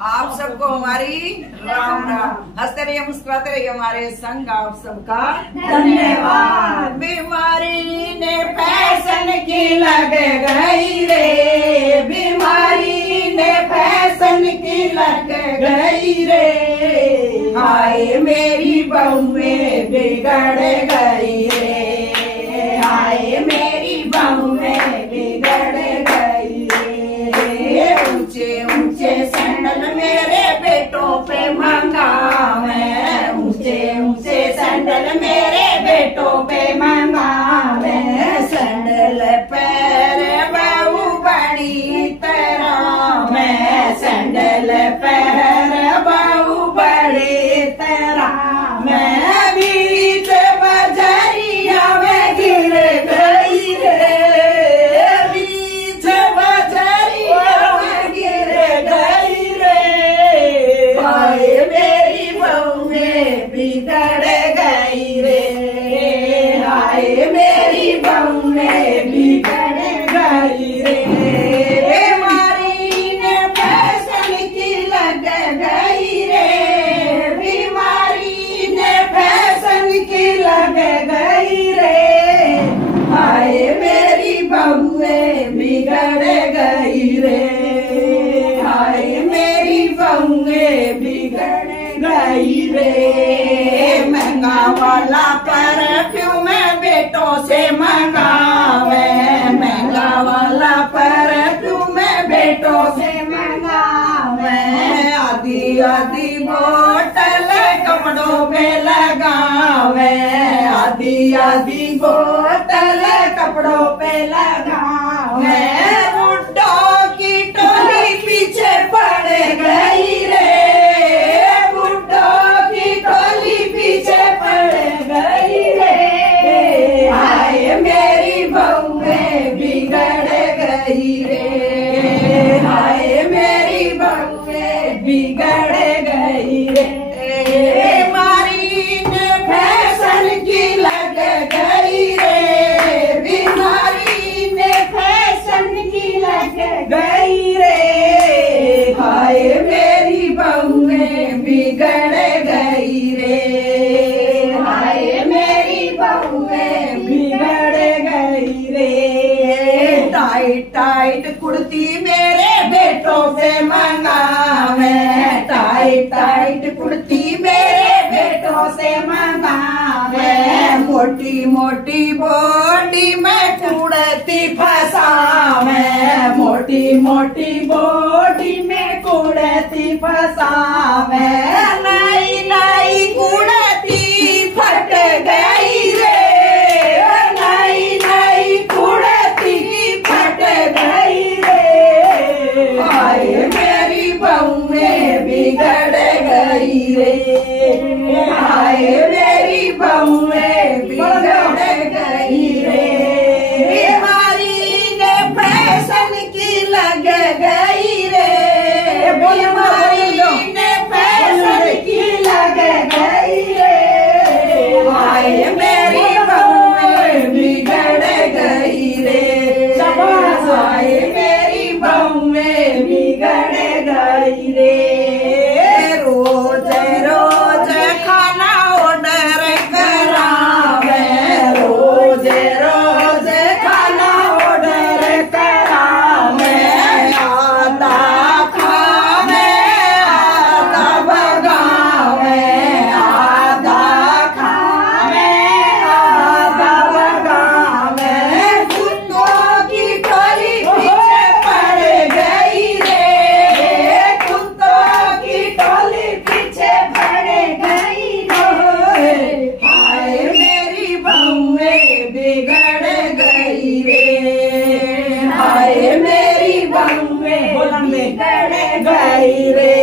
आप सबको हमारी राम राम। हंसते रहिए, मुस्कुराते रहिए, हमारे संग आप सबका धन्यवाद। बीमारी ने फैशन की लग गई रे, बीमारी ने फैशन की लग गई रे, हाय मेरी बहुएं बिगड़ गई रे, हाय मेरी बहुएं बिगड़ गई रे। ऊंचे ऊंचे सैंडल मेरे बेटों पे मंगावे, ऊंचे ऊंचे सैंडल मेरे बेटों पे मंगावे, सैंडल पैर बहू बड़ी तरह मैं, सैंडल पैर बहू बड़ी तरह मैं, बीच बजरिया में गिर गई रे, बीच बजरिया में गिर गई रे, हाय मेरी बहुएं बिगड़ गई रे, हाय मेरी बहुएं बिगड़ गई रे। बीमारी ने फैशन की लग गई रे, बीमारी ने फैशन की लग गई रे, हाय मेरी बहुएं बिगड़ गई रे, हाय मेरी बहुएं बिगड़ गई रे। महंगा वाला परफ्यूम बेटों से मंगावे, महंगा वाला परफ्यूम बेटों से मंगावे, आधी आधी बोतल कपड़ों पे लगावे, आधी आधी बोतल कपड़ों पे लगावे, बुड्ढों की टोली पीछे पड़ गई रे, बुड्ढों की टोली पीछे पड़ गई रे, हाय मेरी बहुएं बिगड़ गई रे, हाय मेरी बहुएं बिगड़ गई रे। बीमारी ने फैशन की लग गई रे, बीमारी ने फैशन की लग गई रे, हाय मेरी बहुएं बिगड़ गई रे, हाय मेरी बहुएं बिगड़ गई रे। टाइट टाइट कुर्ती मेरे बेटों से मंगावे, टाइट टाइट कुर्ती मेरे बेटों से मंगावे, मोटी मोटी बॉडी में कुड़ती फसावे, मोटी मोटी बॉडी में कुड़ती फसावे, नई नई कुड़ती फट गई रे, नई नई कुड़ती फट गई रे, हाय मेरी बहुएं बिगड़ गई रे, हाय मेरी बहुएं बिगड़ गई रे। बीमारी ने फैशन की लग गई रे, बीमारी ने फैशन की लग गई रे, हाय मेरी बहुएं बिगड़ गई रे, हाय मेरी बहुएं बिगड़ गई रे। रोज रोज खाना ऑर्डर करावे, रोज रोज खाना ऑर्डर करावे, आधा खावे आधा भगावे, आधा खावे आधा भगावे, कुत्तों की टोली पीछे पड़ गई रे, कुत्तों की टोली पीछे पड़ गई रे, हाय मेरी बहुएं बिगड़ गई रे, हाय मेरी बहुएं बिगड़ गई रे।